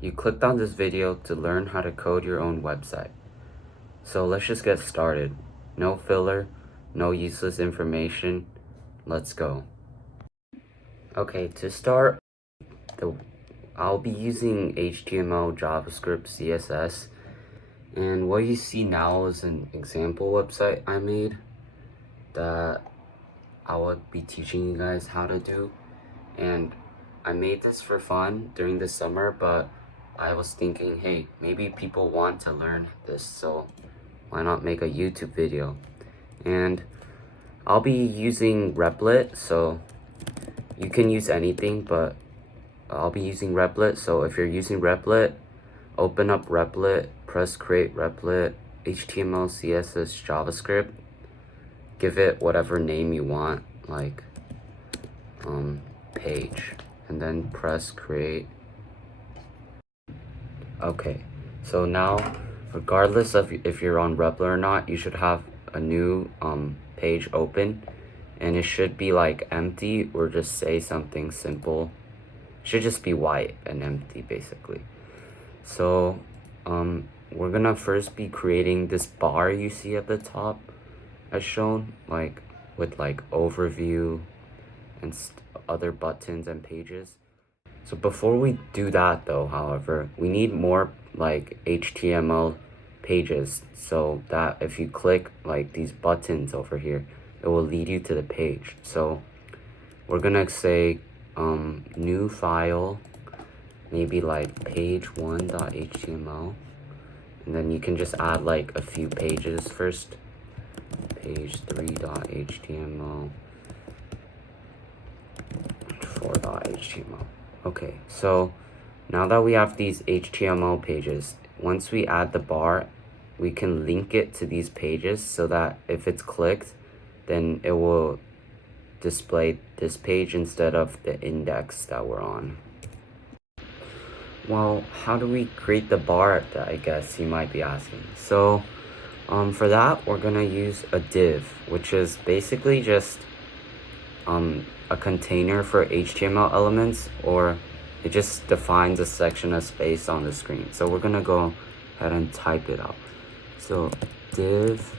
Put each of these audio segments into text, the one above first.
You clicked on this video to learn how to code your own website. So let's just get started. No filler, no useless information. Let's go. Okay, to start, I'll be using HTML, JavaScript, CSS, and what you see now is an example website I made that I would be teaching you guys how to do. And I made this for fun during the summer, but I was thinking, hey, maybe people want to learn this, so why not make a YouTube video? And I'll be using Replit, so you can use anything, but I'll be using Replit. So if you're using Replit, open up Replit, press create Replit, HTML, CSS, JavaScript, give it whatever name you want, like page, and then press create. Okay, so now regardless of if you're on Replit or not, you should have a new page open, and it should be like empty or just say something simple. It should just be white and empty basically. So we're gonna first be creating this bar you see at the top as shown, like with like overview and other buttons and pages. So before we do that though, however, we need more like HTML pages so that if you click like these buttons over here, it will lead you to the page. So we're gonna say new file, maybe like page1.html, and then you can just add like a few pages first. Page3.html, 4.html. Okay, so now that we have these HTML pages, once we add the bar, we can link it to these pages so that if it's clicked, then it will display this page instead of the index that we're on. Well, how do we create the bar, I guess you might be asking. So for that, we're gonna use a div, which is basically just a container for HTML elements, or it just defines a section of space on the screen. So we're gonna go ahead and type it out. So div,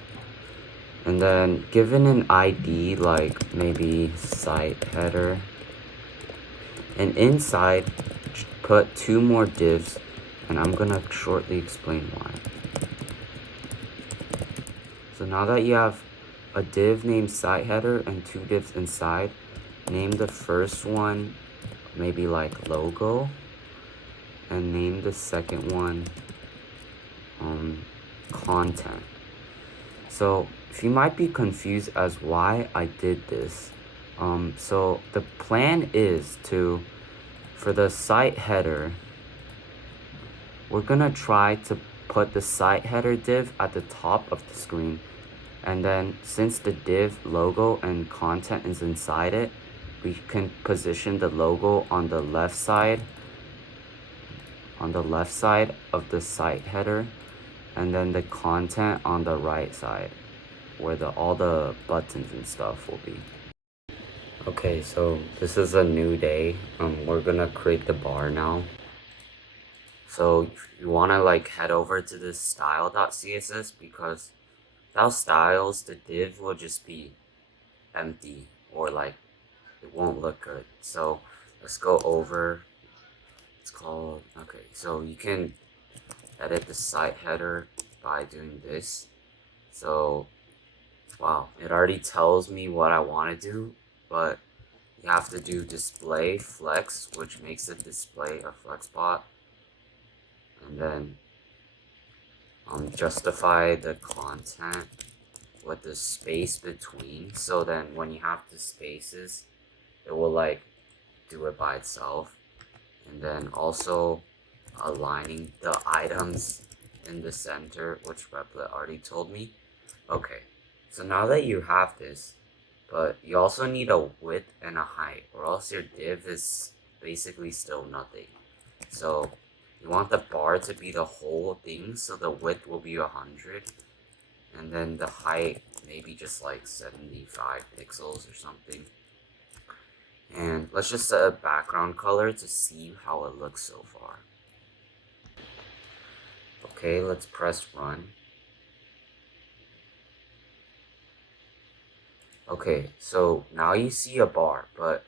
and then given an ID like maybe site header, and inside put two more divs, and I'm gonna shortly explain why. So now that you have a div named site header and two divs inside, name the first one maybe like logo, and name the second one content. So if you might be confused as why I did this, so the plan is to, for the site header, we're gonna try to put the site header div at the top of the screen, and then since the div logo and content is inside it, we can position the logo on the left side of the site header, and then the content on the right side where all the buttons and stuff will be. Okay, so this is a new day. We're gonna create the bar now. So you wanna like head over to this style.css, because without styles, the div will just be empty, or like it won't look good. So let's go over. It's called, okay, so you can edit the site header by doing this. So wow, it already tells me what I want to do, but you have to do display flex, which makes it display a flex spot, and then justify the content with the space between. So then when you have the spaces, it will like do it by itself. And then also aligning the items in the center, which Replit already told me. Okay, so now that you have this, but you also need a width and a height, or else your div is basically still nothing. So you want the bar to be the whole thing, so the width will be 100, and then the height maybe just like 75 pixels or something. And let's just set a background color to see how it looks so far. Okay, let's press run. Okay, so now you see a bar, but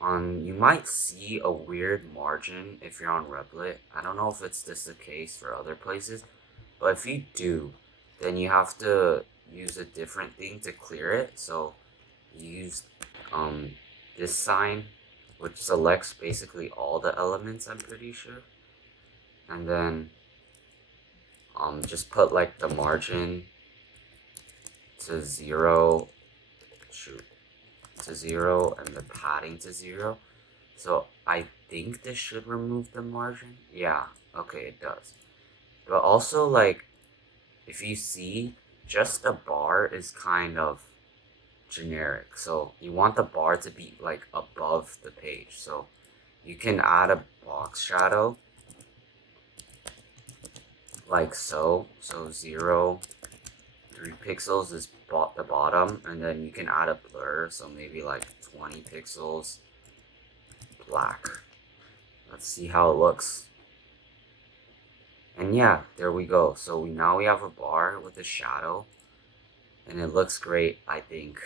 you might see a weird margin if you're on Replit. I don't know if it's this the case for other places, but if you do, then you have to use a different thing to clear it. So you use this sign, which selects basically all the elements, I'm pretty sure. And then just put like the margin to 0, to 0, and the padding to 0. So I think this should remove the margin. Yeah, okay, it does. But also, like, if you see, just the bar is kind of generic. So you want the bar to be like above the page. So you can add a box shadow like so. So 0, 3 pixels is the bottom, and then you can add a blur. So maybe like 20 pixels black. Let's see how it looks. And yeah, there we go. So now we have a bar with a shadow, and it looks great, I think.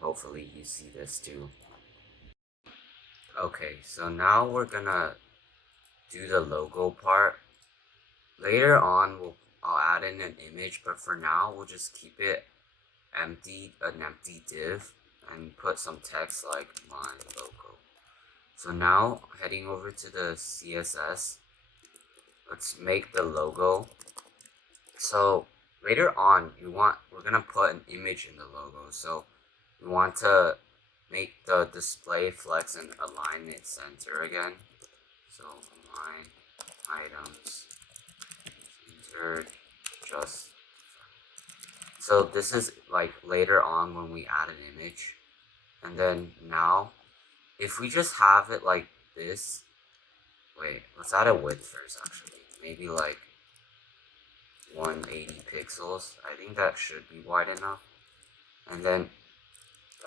Hopefully you see this too. Okay, so now we're gonna do the logo part. Later on, I'll add in an image, but for now, we'll just keep it empty, an empty div, and put some text like my logo. So now, heading over to the CSS, let's make the logo. So later on, we're gonna put an image in the logo. So we want to make the display flex and align it center again. So align items centered just. So this is like later on when we add an image. And then now, if we just have it like this, wait, let's add a width first actually. Maybe like 180 pixels. I think that should be wide enough. And then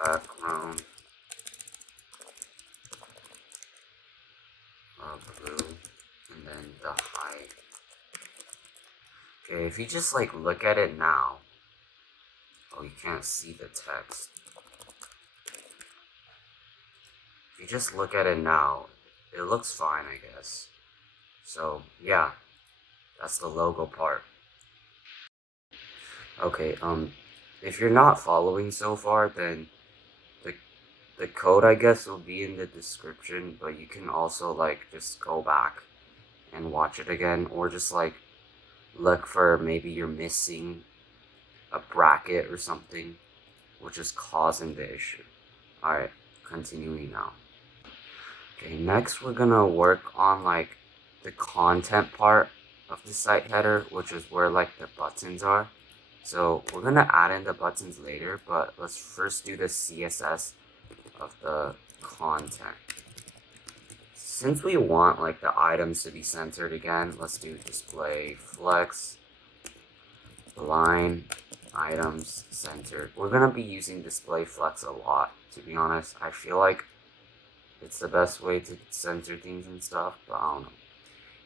background blue, and then the height. Okay, if you just like look at it now, oh, you can't see the text. If you just look at it now, it looks fine, I guess. So yeah, that's the logo part. Okay, if you're not following so far, then the code, I guess, will be in the description, but you can also like just go back and watch it again, or just like look for maybe you're missing a bracket or something, which is causing the issue. Alright, continuing now. Okay, next we're gonna work on like the content part of the site header, which is where like the buttons are. So we're gonna add in the buttons later, but let's first do the CSS of the content. Since we want like the items to be centered again, let's do display flex, align items centered. We're gonna be using display flex a lot, to be honest. I feel like it's the best way to center things and stuff, but I don't know.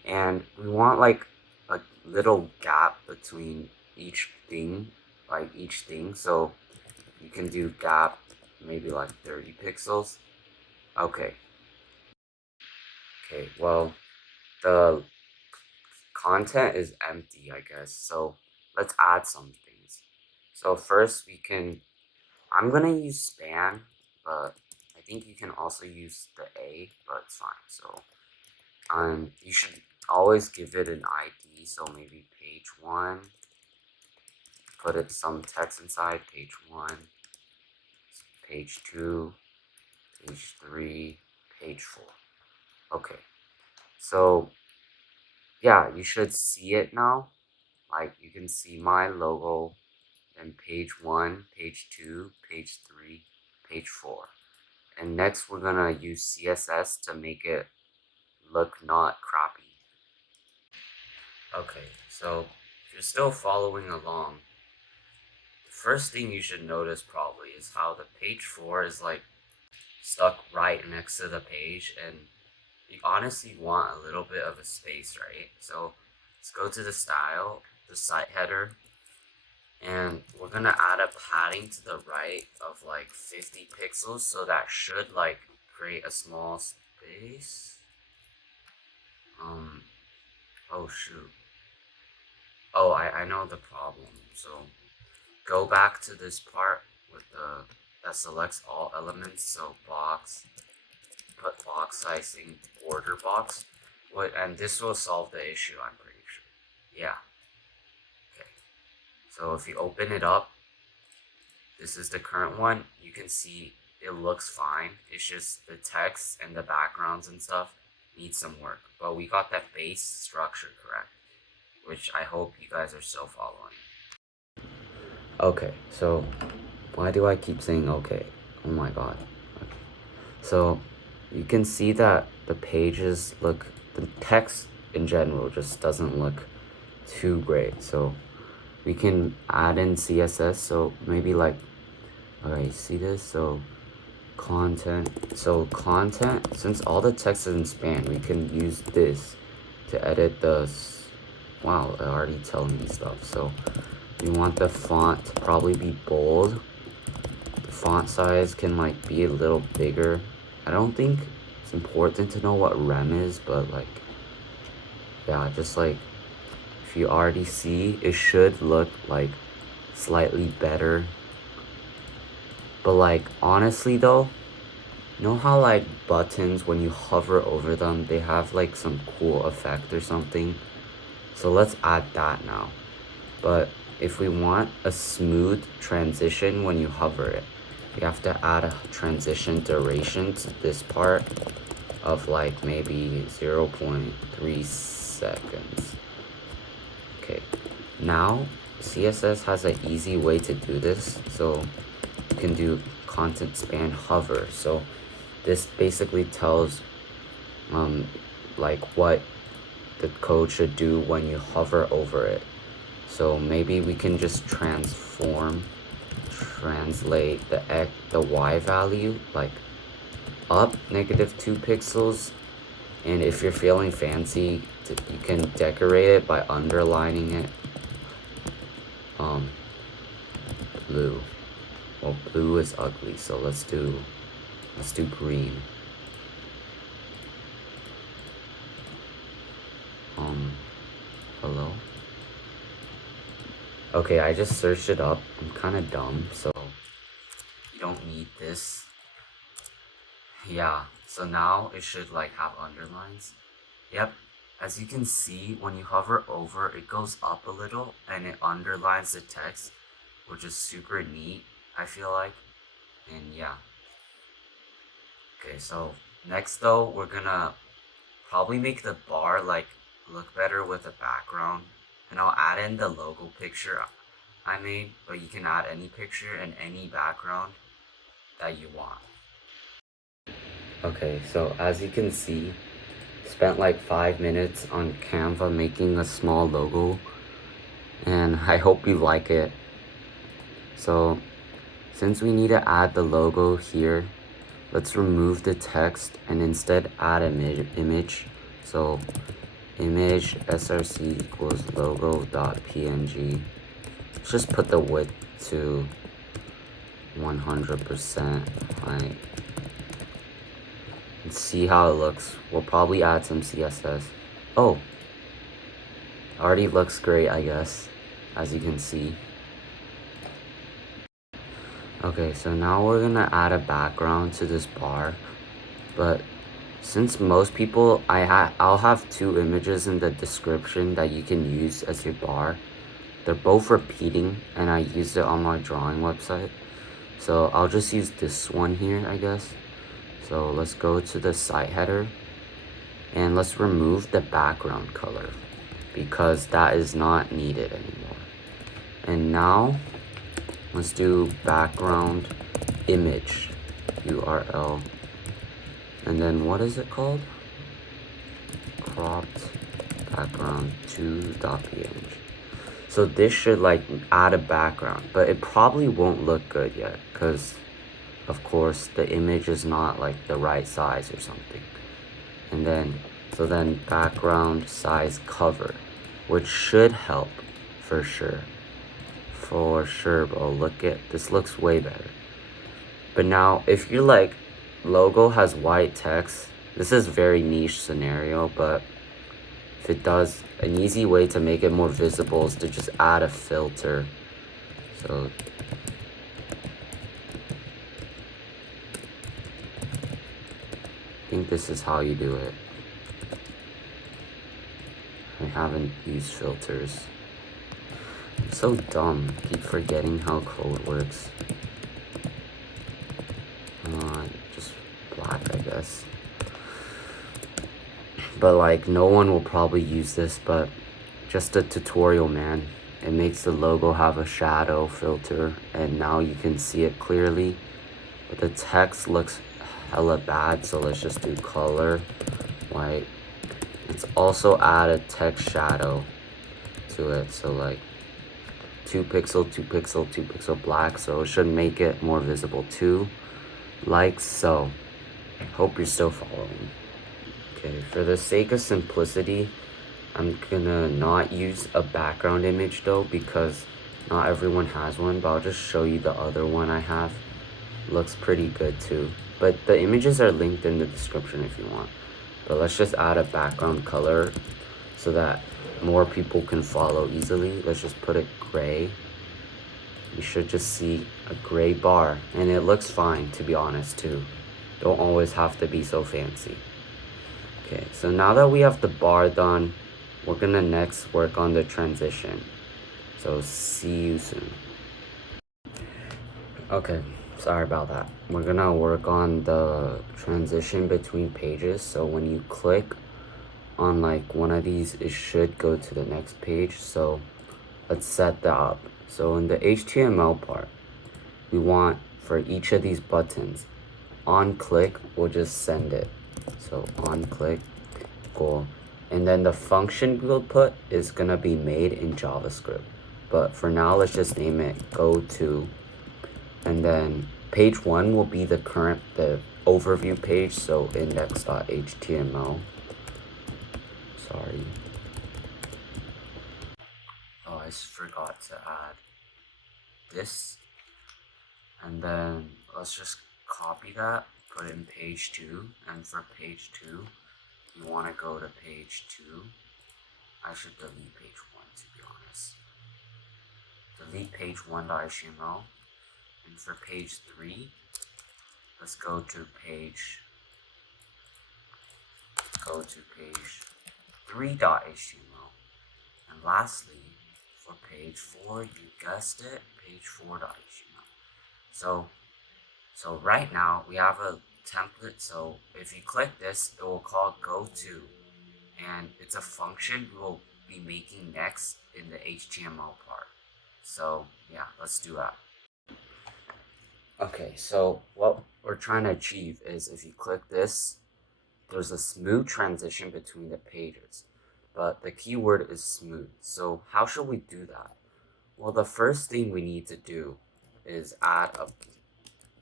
And we want like a little gap between each thing, so you can do gap maybe like 30 pixels. Okay, well, the content is empty, I guess, so let's add some things. So first I'm gonna use span, but I think you can also use the A, but it's fine. So you should always give it an ID, so maybe page 1, put some text inside, page 1, page 2, page 3, page 4. Okay, so yeah, you should see it now. Like you can see my logo, and page 1, page 2, page 3, page 4. And next we're gonna use CSS to make it look not crappy. Okay, so if you're still following along, the first thing you should notice probably is how the page 4 is like stuck right next to the page, and you honestly want a little bit of a space, right? So let's go to the style, the site header, and we're gonna add a padding to the right of like 50 pixels, so that should like create a small space. Oh shoot. Oh, I know the problem. So go back to this part with the that selects all elements. So box, put box sizing, border box. And this will solve the issue, I'm pretty sure. Yeah. Okay. So if you open it up, this is the current one. You can see it looks fine. It's just the text and the backgrounds and stuff need some work. But we got that base structure correct, which I hope you guys are still following. Okay, so why do I keep saying okay? Oh my god. Okay. So you can see that the pages look, the text in general just doesn't look too great. So we can add in CSS. So maybe like, alright, see this? So content, since all the text is in span, we can use this to edit the, wow, it already telling me stuff. So we want the font to probably be bold. The font size can like be a little bigger. I don't think it's important to know what rem is, but like, yeah, just like if you already see, it should look like slightly better. But like honestly though, you know how like buttons, when you hover over them, they have like some cool effect or something? So let's add that now. But if we want a smooth transition when you hover it, you have to add a transition duration to this part of like maybe 0.3 seconds. Okay, now CSS has an easy way to do this. So you can do content span hover. So this basically tells like what the code should do when you hover over it. So maybe we can just translate the y value like up -2 pixels, and if you're feeling fancy, you can decorate it by underlining it blue. Well, blue is ugly, so let's do green. Hello? Okay, I just searched it up. I'm kind of dumb, so you don't need this. Yeah, so now it should like have underlines. Yep, as you can see, when you hover over, it goes up a little and it underlines the text, which is super neat, I feel like. And yeah. Okay, so next though, we're gonna probably make the bar like look better with a background, and I'll add in the logo picture I made, but you can add any picture and any background that you want. Okay, so as you can see, spent like 5 minutes on Canva making a small logo, and I hope you like it. So since we need to add the logo here, let's remove the text and instead add an image. So image src equals logo.png. Let's just put the width to 100% height. And see how it looks. We'll probably add some CSS. Oh, already looks great, I guess, as you can see. Okay, so now we're gonna add a background to this bar, but since most people, I'll have 2 images in the description that you can use as your bar. They're both repeating, and I used it on my drawing website. So I'll just use this one here, I guess. So let's go to the site header, and let's remove the background color because that is not needed anymore. And now let's do background image URL. And then what is it called? Cropped background 2.png. So this should like add a background, but it probably won't look good yet because of course the image is not like the right size or something. And then, so then background size cover. which should help for sure. For sure, bro. Look at this, looks way better. But now, if your like logo has white text, this is very niche scenario, but if it does, an easy way to make it more visible is to just add a filter. So I think this is how you do it. I haven't used filters. I'm so dumb. I keep forgetting how code works. Just black, I guess. But like, no one will probably use this, but just a tutorial, man. It makes the logo have a shadow filter, and now you can see it clearly. But the text looks hella bad, so let's just do color white. Let's also add a text shadow to it, so like 2 pixel, 2 pixel, 2 pixel black, so it should make it more visible too, like so. Hope you're still following. Okay, for the sake of simplicity, I'm gonna not use a background image though, because not everyone has one, but I'll just show you the other one I have. Looks pretty good too, but the images are linked in the description if you want. But let's just add a background color so that more people can follow easily. Let's just put it gray. You should just see a gray bar, and it looks fine, to be honest too. Don't always have to be so fancy. Okay, so now that we have the bar done, we're gonna next work on the transition. So see you soon. Okay, sorry about that. We're gonna work on the transition between pages. So when you click on like one of these, it should go to the next page. So let's set that up. So in the HTML part, we want for each of these buttons, on click, we'll just send it. So on click, cool. And then the function we'll put is gonna be made in JavaScript. But for now, let's just name it go to. And then page 1 will be the overview page, so index.html. Sorry. Oh, I forgot to add this. And then let's just copy that, put it in page 2. And for page 2, you want to go to page 2. I should delete page 1, to be honest. Delete page 1.html. And for page 3, let's go to page 3.html. And lastly, for page 4, you guessed it, page 4.html. So right now we have a template. So if you click this, it will call go to, and it's a function we will be making next in the HTML part. So yeah, let's do that. Okay, so what we're trying to achieve is if you click this, there's a smooth transition between the pages, but the keyword is smooth. So how should we do that? Well, the first thing we need to do is add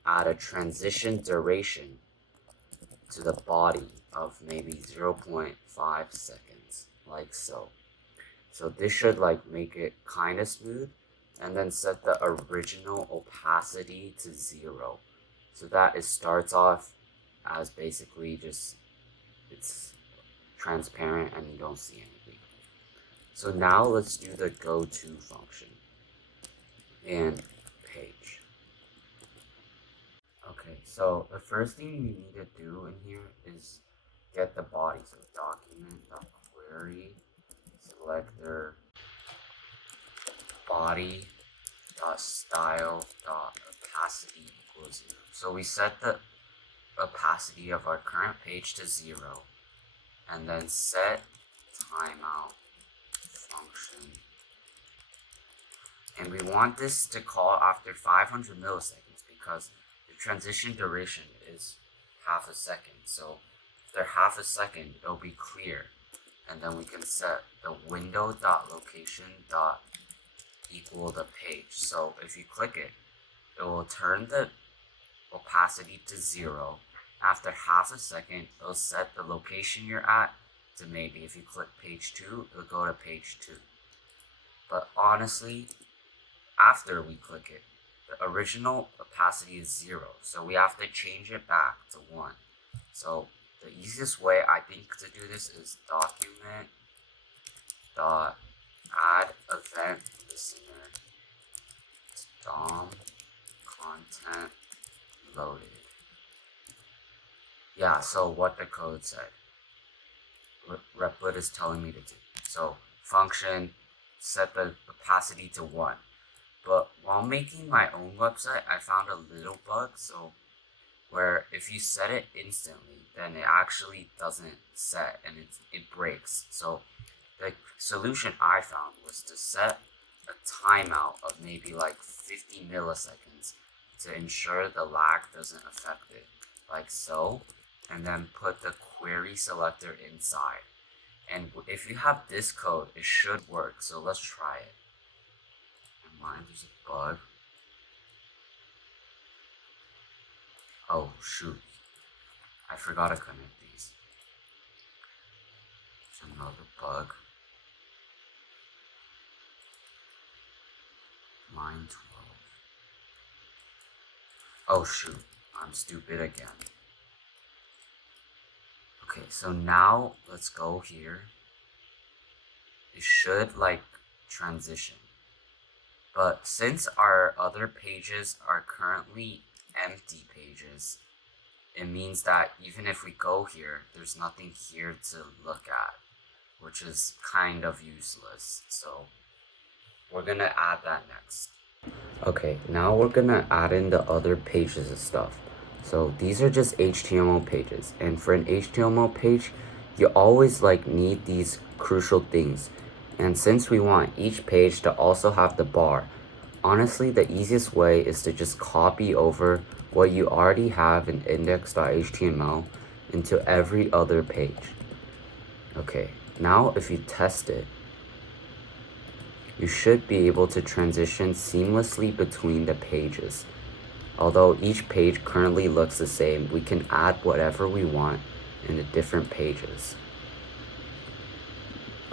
a transition duration to the body of maybe 0.5 seconds, like so. So this should like make it kind of smooth, and then set the original opacity to 0, so that it starts off as basically just it's transparent and you don't see anything. So now let's do the go to function and page. Okay, so the first thing you need to do in here is get the body. So document.query, select their body.style.opacity equals 0. So we set the opacity of our current page to 0, and then set timeout function. And we want this to call after 500 milliseconds because the transition duration is half a second. So after half a second, it'll be clear. And then we can set the window.location.equal the page. So if you click it, it will turn the opacity to 0. After half a second, it'll set the location you're at to maybe if you click page 2, it'll go to page 2. But honestly, after we click it, the original opacity is 0, so we have to change it back to 1. So the easiest way I think to do this is document dot add event listener DOM content loaded. Yeah, so what the code said, Replit is telling me to do. So function set the opacity to 1. But while making my own website, I found a little bug. So where if you set it instantly, then it actually doesn't set and it breaks. So the solution I found was to set a timeout of maybe like 50 milliseconds to ensure the lag doesn't affect it, like so, and then put the query selector inside. And if you have this code, it should work. So let's try it. Never mind, there's a bug. Oh shoot, I forgot to connect these. There's another bug. Line 12. Oh shoot, I'm stupid again. Okay, so now let's go here. It should like transition. But since our other pages are currently empty pages, it means that even if we go here, there's nothing here to look at, which is kind of useless. So we're gonna add that next. Okay, now we're gonna add in the other pages and stuff. So these are just HTML pages, and for an HTML page, you always like need these crucial things. And since we want each page to also have the bar, honestly the easiest way is to just copy over what you already have in index.html into every other page. Okay, now if you test it, you should be able to transition seamlessly between the pages. Although each page currently looks the same, we can add whatever we want in the different pages.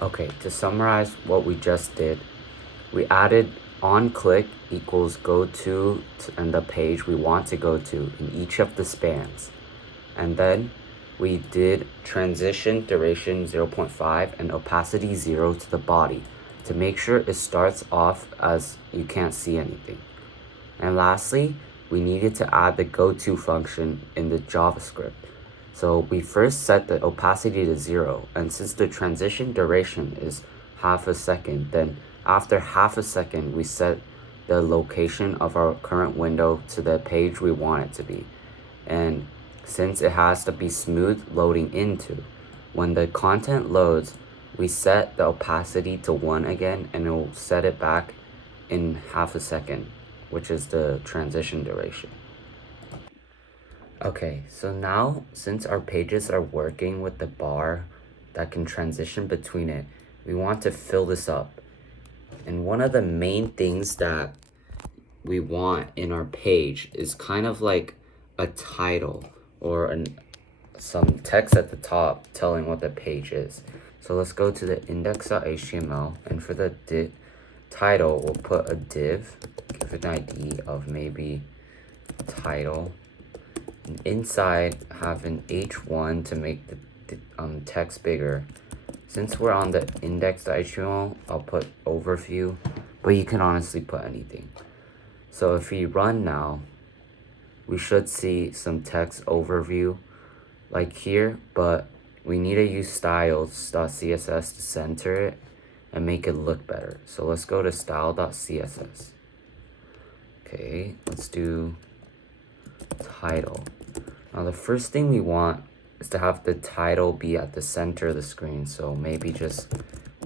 Okay, to summarize what we just did, we added onClick equals go to and the page we want to go to in each of the spans. And then we did transition duration 0.5 and opacity 0 to the body to make sure it starts off as you can't see anything. And lastly, we needed to add the goTo function in the JavaScript. So we first set the opacity to 0, and since the transition duration is half a second, then after half a second we set the location of our current window to the page we want it to be. And since it has to be smooth loading into, when the content loads, we set the opacity to 1 again, and it will set it back in half a second, which is the transition duration. Okay, so now since our pages are working with the bar that can transition between it, we want to fill this up. And one of the main things that we want in our page is kind of like a title or some text at the top telling what the page is. So let's go to the index.html, and for the title, we'll put a div, give it an ID of maybe title, and inside have an h1 to make the text bigger. Since we're on the index.html, I'll put overview, but you can honestly put anything. So if we run now, we should see some text overview like here, but we need to use styles.css to center it and make it look better. So let's go to style.css. Okay, let's do title. Now the first thing we want is to have the title be at the center of the screen. So maybe just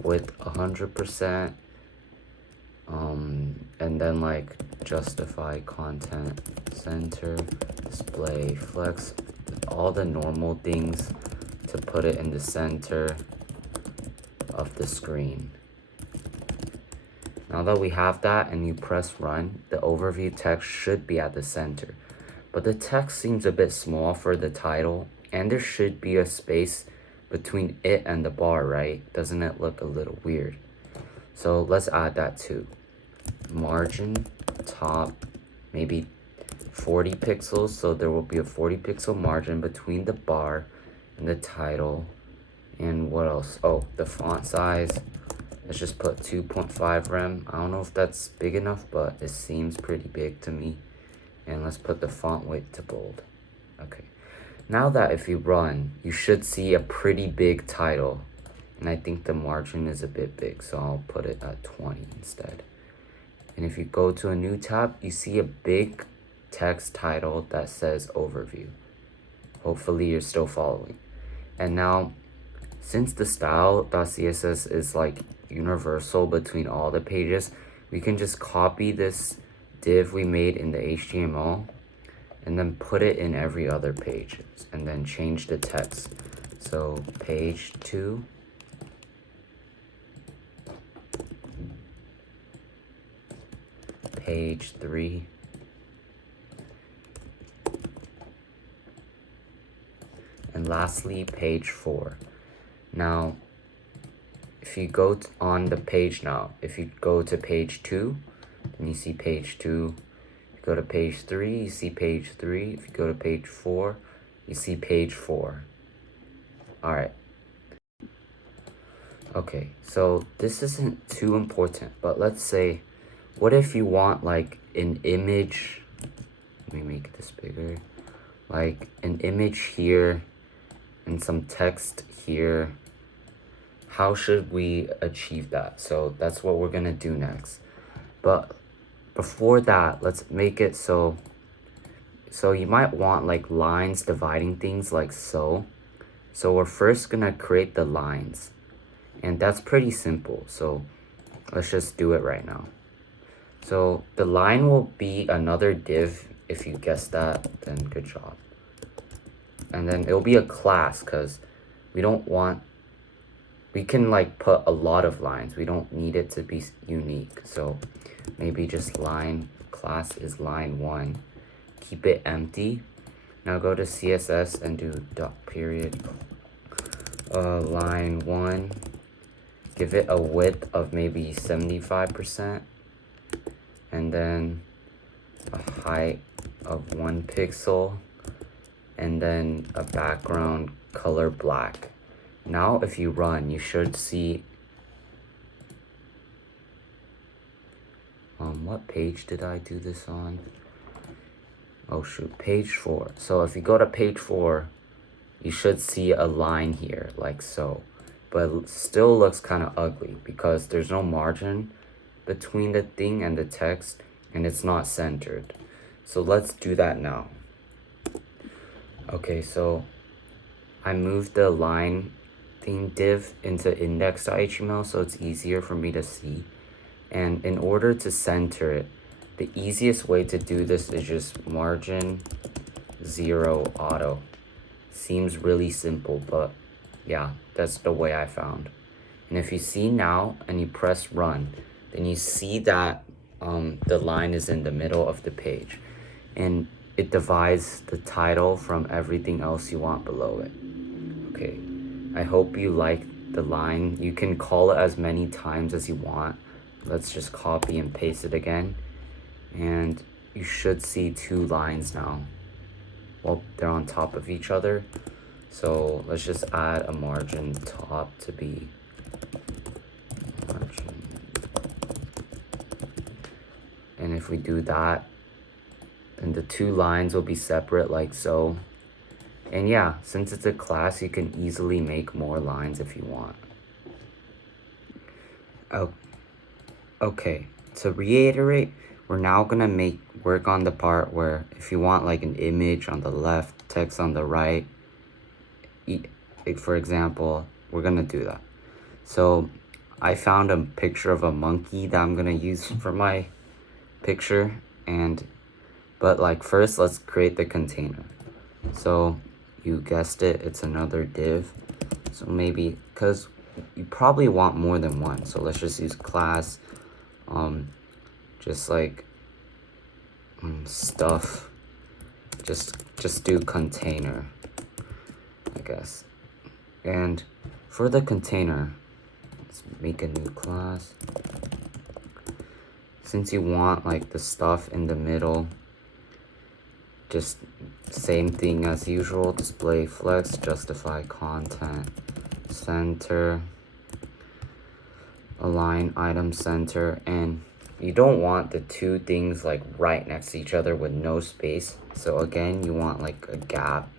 with 100%, and then like justify content, center, display, flex, all the normal things to put it in the center of the screen. Now that we have that and you press run, the overview text should be at the center. But the text seems a bit small for the title, and there should be a space between it and the bar, right? Doesn't it look a little weird? So let's add that too. Margin top, maybe 40 pixels. So there will be a 40 pixel margin between the bar and the title. And what else? Oh, the font size. Let's just put 2.5 rem. I don't know if that's big enough, but it seems pretty big to me. And let's put the font weight to bold. Okay. Now that if you run, you should see a pretty big title. And I think the margin is a bit big, so I'll put it at 20 instead. And if you go to a new tab, you see a big text title that says overview. Hopefully you're still following. And now, since the style.css is like universal between all the pages, we can just copy this div we made in the HTML and then put it in every other page and then change the text. So page 2, page 3, and lastly page 4. Now if you go on the page now, if you go to page 2, then you see page 2. If you go to page 3, you see page 3. If you go to page 4, you see page 4. Alright. Okay, so this isn't too important, but let's say, what if you want like an image, let me make this bigger, like an image here and some text here. How should we achieve that? So that's what we're gonna do next. But before that, let's make it so you might want like lines dividing things like so. So we're first gonna create the lines, and that's pretty simple. So let's just do it right now. So the line will be another div. If you guessed that, then good job. And then it'll be a class, because we don't want, we can like put a lot of lines. We don't need it to be unique. So maybe just line, class is line 1. Keep it empty. Now go to CSS and do dot period line 1. Give it a width of maybe 75%. And then a height of 1 pixel. And then a background color black. Now if you run, you should see, what page did I do this on? Oh shoot, page 4. So if you go to page 4, you should see a line here like so, but it still looks kind of ugly because there's no margin between the thing and the text, and it's not centered. So let's do that now. Okay, so I moved the line thing div into index.html so it's easier for me to see. And in order to center it, the easiest way to do this is just margin 0 auto. Seems really simple, but yeah, that's the way I found. And if you see now and you press run, then you see that the line is in the middle of the page, and it divides the title from everything else you want below it. Okay, I hope you like the line. You can call it as many times as you want. Let's just copy and paste it again, and you should see 2 lines now. Well, they're on top of each other. So let's just add a margin top to be margin. And if we do that, then the 2 lines will be separate like so. And yeah, since it's a class, you can easily make more lines if you want. Oh, okay, to reiterate, we're now gonna work on the part where if you want like an image on the left, text on the right, for example, we're gonna do that. So I found a picture of a monkey that I'm gonna use for my picture, but like first let's create the container. So you guessed it, it's another div. So maybe, because you probably want more than one, so let's just use class, just like stuff, just do container, I guess. And for the container, let's make a new class. Since you want like the stuff in the middle, just same thing as usual, display flex, justify content, center, align item center, and you don't want the two things like right next to each other with no space. So again, you want like a gap.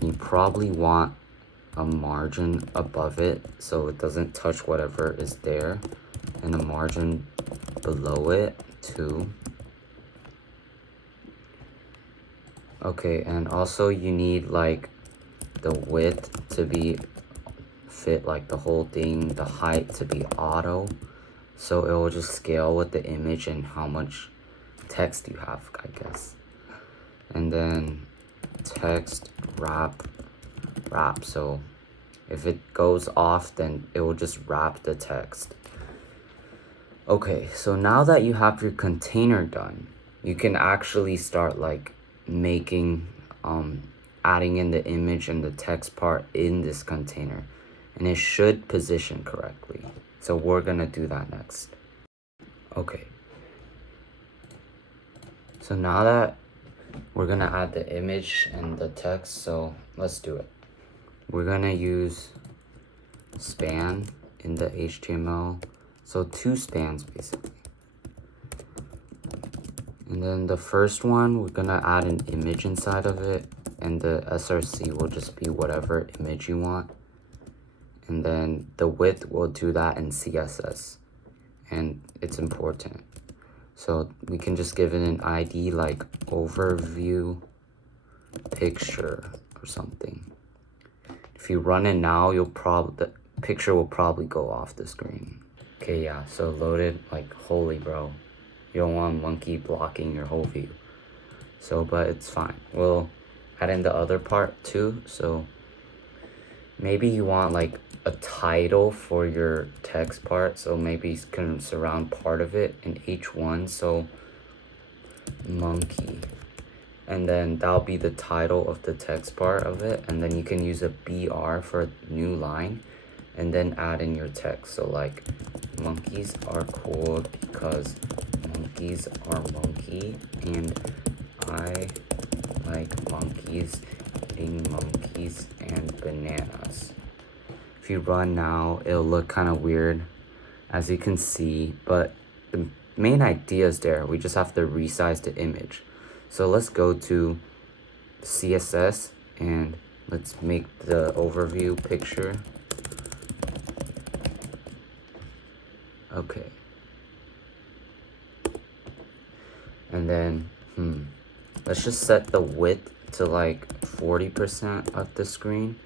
You probably want a margin above it so it doesn't touch whatever is there, and a margin below it too. Okay, and also you need like the width to be fit like the whole thing, the height to be auto, so it will just scale with the image and how much text you have, I guess. And then text wrap, so if it goes off, then it will just wrap the text. Okay, so now that you have your container done, you can actually start like making adding in the image and the text part in this container, and it should position correctly. So we're gonna do that next. Okay, so now that we're gonna add the image and the text, so let's do it. We're gonna use span in the HTML, so 2 spans basically. And then the first one, we're gonna add an image inside of it, and the src will just be whatever image you want. And then the width, we'll do that in CSS, and it's important. So we can just give it an ID like overview picture or something. If you run it now, the picture will probably go off the screen. Okay, yeah, so loaded, like holy bro. You don't want monkey blocking your whole view. So, but it's fine. We'll add in the other part too. So maybe you want like a title for your text part. So maybe you can surround part of it in each one. So monkey. And then that'll be the title of the text part of it. And then you can use a BR for a new line and then add in your text. So like monkeys are cool because monkeys are monkey, and I like monkeys eating monkeys and bananas. If you run now, it'll look kind of weird, as you can see, but the main idea is there. We just have to resize the image. So let's go to CSS and let's make the overview picture. Okay. And then, let's just set the width to like 40% of the screen.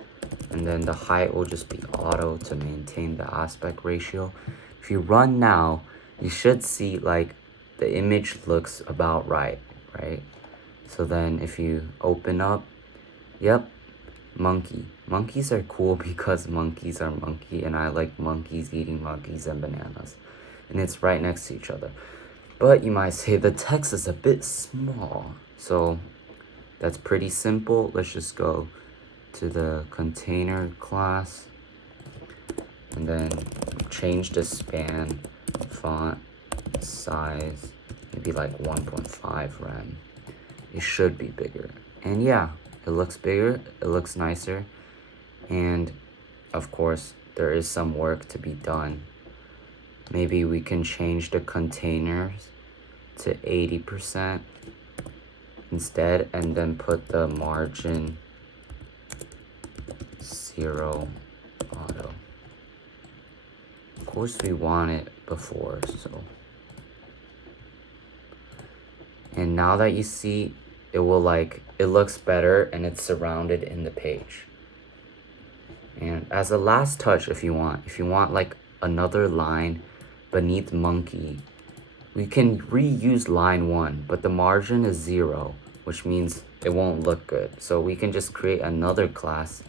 And then the height will just be auto to maintain the aspect ratio. If you run now, you should see like the image looks about right? So then if you open up, yep, monkey. Monkeys are cool because monkeys are monkey, and I like monkeys eating monkeys and bananas. And it's right next to each other. But you might say the text is a bit small. So that's pretty simple. Let's just go to the container class and then change the span font size, maybe like 1.5 rem. It should be bigger. And yeah, it looks bigger, it looks nicer. And of course, there is some work to be done. Maybe we can change the containers to 80% instead, and then put the margin 0 auto. Of course we want it before, so. And now that you see, it looks better and it's surrounded in the page. And as a last touch, if you want like another line beneath monkey, we can reuse line 1, but the margin is 0, which means it won't look good. So we can just create another class,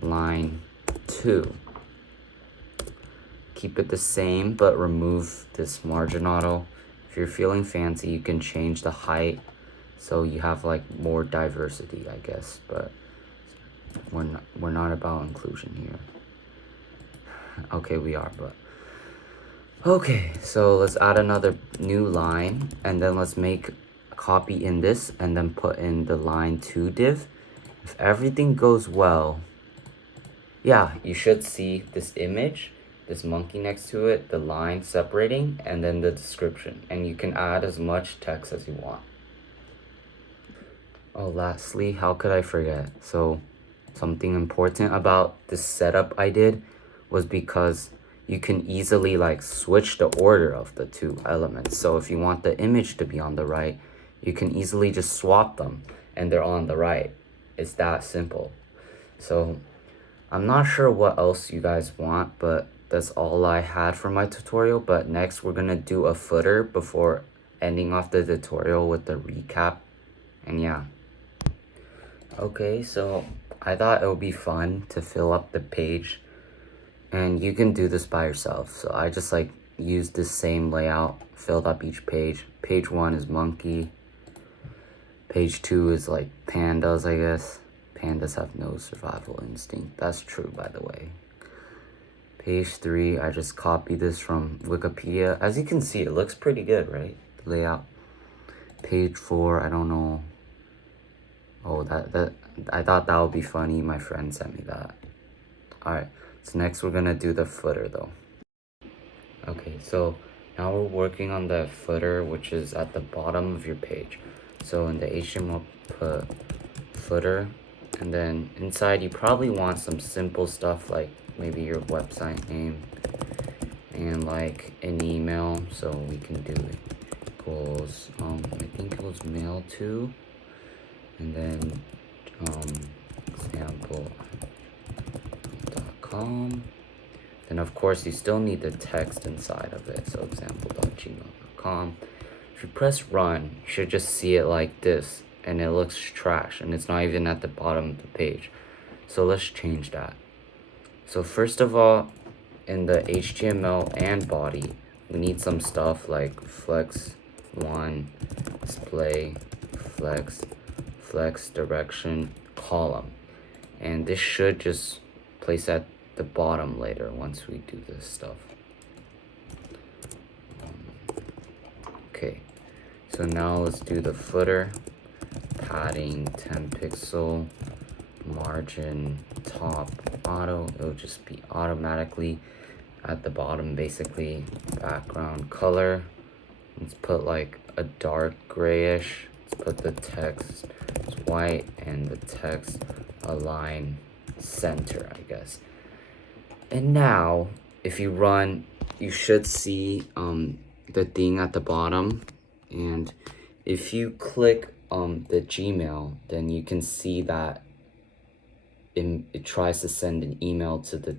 line 2. Keep it the same, but remove this margin auto. If you're feeling fancy, you can change the height so you have like more diversity, I guess. But We're not about inclusion here. Okay, we are, but okay, so let's add another new line, and then let's make a copy in this and then put in the line 2 div. If everything goes well, yeah, you should see this image, this monkey next to it, the line separating, and then the description. And you can add as much text as you want. Oh, lastly, how could I forget? So something important about this setup I did was because you can easily like switch the order of the two elements. So if you want the image to be on the right, you can easily just swap them and they're on the right. It's that simple. So I'm not sure what else you guys want, but that's all I had for my tutorial. But next we're gonna do a footer before ending off the tutorial with the recap. And yeah. Okay, so I thought it would be fun to fill up the page, and you can do this by yourself. So I just like used the same layout, filled up each page. Page 1 is monkey. Page 2 is like pandas, I guess. Pandas have no survival instinct. That's true, by the way. Page 3, I just copied this from Wikipedia. As you can see, it looks pretty good, right? The layout. Page 4, I don't know. Oh, that I thought that would be funny. My friend sent me that. Alright, so next we're gonna do the footer though. Okay, so now we're working on the footer, which is at the bottom of your page. So in the HTML, put footer, and then inside you probably want some simple stuff like maybe your website name and like an email. So we can do equals I think it was mail to, and then example.com. Then of course you still need the text inside of it, so example.gmail.com. If you press run, you should just see it like this, and it looks trash, and it's not even at the bottom of the page. So let's change that. So first of all, in the HTML and body, we need some stuff like flex1, display, flex direction, column. And this should just place at the bottom later once we do this stuff. Okay, so now let's do the footer. Padding 10 pixel, margin top auto. It'll just be automatically at the bottom basically. Background color, let's put like a dark grayish. Let's put the text as white and the text align center, I guess. And now if you run, you should see the thing at the bottom, and if you click the Gmail, then you can see that it tries to send an email to the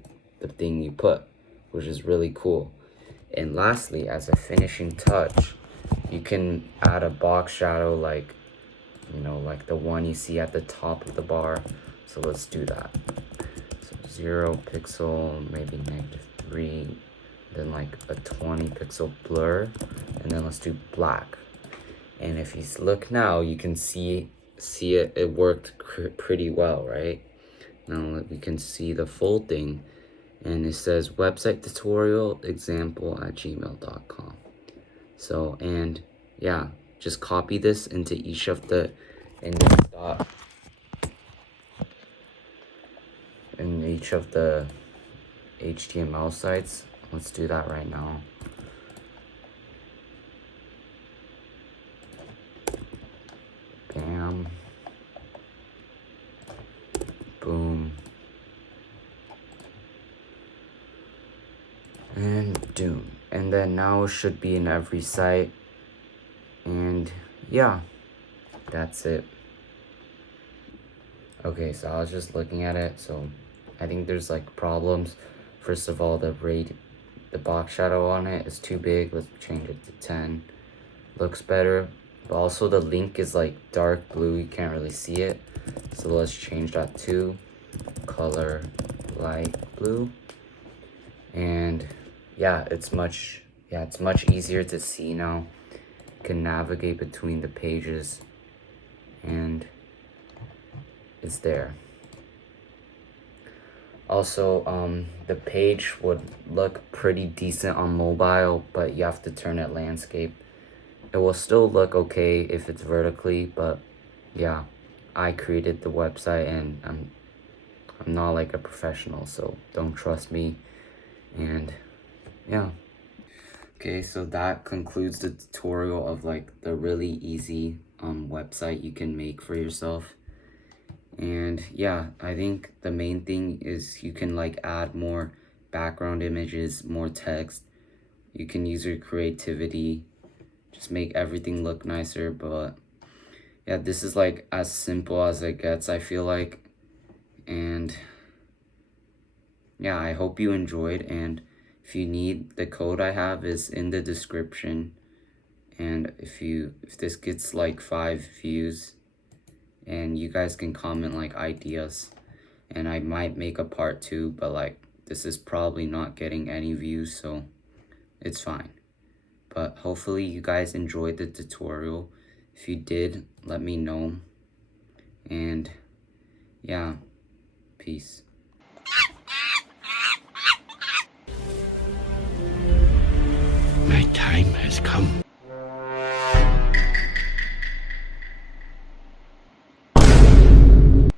thing you put, which is really cool. And lastly, as a finishing touch, you can add a box shadow like, you know, like the one you see at the top of the bar. So let's do that. So 0 pixel, maybe -3, then like a 20 pixel blur, and then let's do black. And if you look now, you can see it worked pretty well, right? Now we can see the full thing, and it says website tutorial example at gmail.com. So, and yeah, just copy this into each of the in each of the HTML sites. Let's do that right now. Bam. Boom. And doom. And then now it should be in every site. And yeah, that's it. Okay, so I was just looking at it. So I think there's like problems. First of all, the box shadow on it is too big. Let's change it to 10. Looks better. But also the link is like dark blue, you can't really see it. So let's change that to color light blue. And yeah, it's much easier to see now. You can navigate between the pages, and it's there. Also, the page would look pretty decent on mobile, but you have to turn it landscape. It will still look okay if it's vertically, but yeah, I created the website and I'm not like a professional, so don't trust me. And yeah. Okay, so that concludes the tutorial of like the really easy website you can make for yourself. And yeah, I think the main thing is you can like add more background images, more text. You can use your creativity, just make everything look nicer. But yeah, this is like as simple as it gets, I feel like. And yeah, I hope you enjoyed. And if you need, the code I have is in the description. And if this gets like 5 views, and you guys can comment like ideas, and I might make a part 2, but like this is probably not getting any views, so it's fine. But hopefully you guys enjoyed the tutorial. If you did, let me know. And yeah, peace.